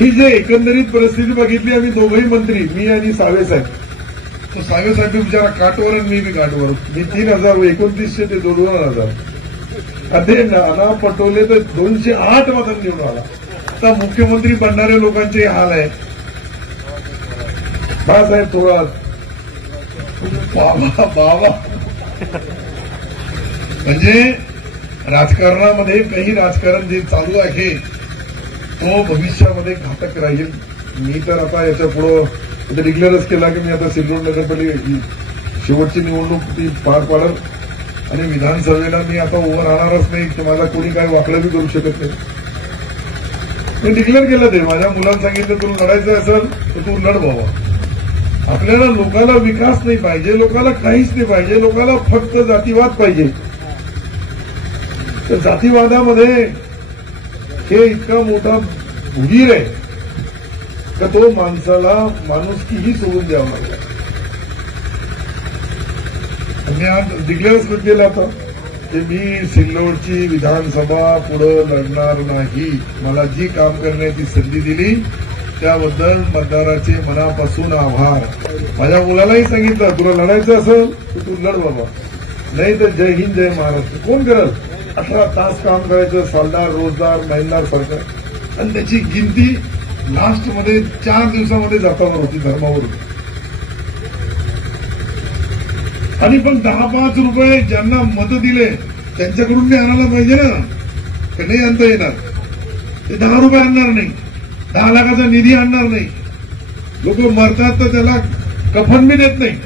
ही जे एकंदरीत परिस्थिती बघितली, आम्ही दोघंही मंत्री, मी आणि सावे साहेब, तो सावे साहेब बिचारा काटवर आणि मी बी काटवर, मी 3,000 2900 ते 2,000 अरे नाना पटोले तर 208 मतांनी निवडून आला. आता मुख्यमंत्री बनणाऱ्या लोकांचे हाल आहे. बाळासाहेब थोरात बाबा म्हणजे राजकारणामध्ये काही राजकारण जे चालू आहे तो भविष्यामध्ये घातक राहील. मी तर आता याच्या पुढे डिक्लेअरच केला की मी आता सिल्लोड नगरपालिका शेवटची निवडणूक ती पार पाडत आणि विधानसभेला मी आता उभं राहणारच नाही. तुम्हाला कोणी काही वाकडं बी करू शकत नाही. मी डिक्लेअर केलं ते. माझ्या मुलांना सांगितलं तुला लढायचं असेल तर तू लढ बाबा. आपल्याला लोकांना विकास नाही पाहिजे, लोकांना काहीच नाही पाहिजे, लोकांना फक्त जातीवाद पाहिजे. तर जातीवादामध्ये हे इतका मोठा भुगीर आहे का तो माणसाला माणुसकीही सोडून द्यावं लागला. मी आज डिक्लेअर केलं होतं की मी सिल्लोडची विधानसभा पुढे लढणार नाही. मला जी काम करण्याची संधी दिली त्याबद्दल मतदाराचे मनापासून आभार. माझ्या मुलालाही सांगितलं तुला लढायचं असेल तर तू लढ बाबा, नाही तर जय हिंद जय महाराष्ट्र. कोण करल? 18 तास काम करायचं, सालदार रोजदार महिनदार सरकार, आणि त्याची गिनती लास्टमध्ये 4 दिवसामध्ये जातावर होती धर्मावरून. आणि पण 10-5 रुपये ज्यांना मत दिले त्यांच्याकडून ते आणायला पाहिजे ना, ते नाही आणता येणार. ते 10 रुपये आणणार नाही, 10 लाखाचा निधी आणणार नाही. लोक मरतात तर त्याला कफन बी देत नाही.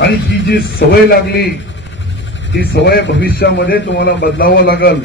आणि ही जी सवय लागली ती सवय भविष्यामध्ये तुम्हाला बदलावं लागल.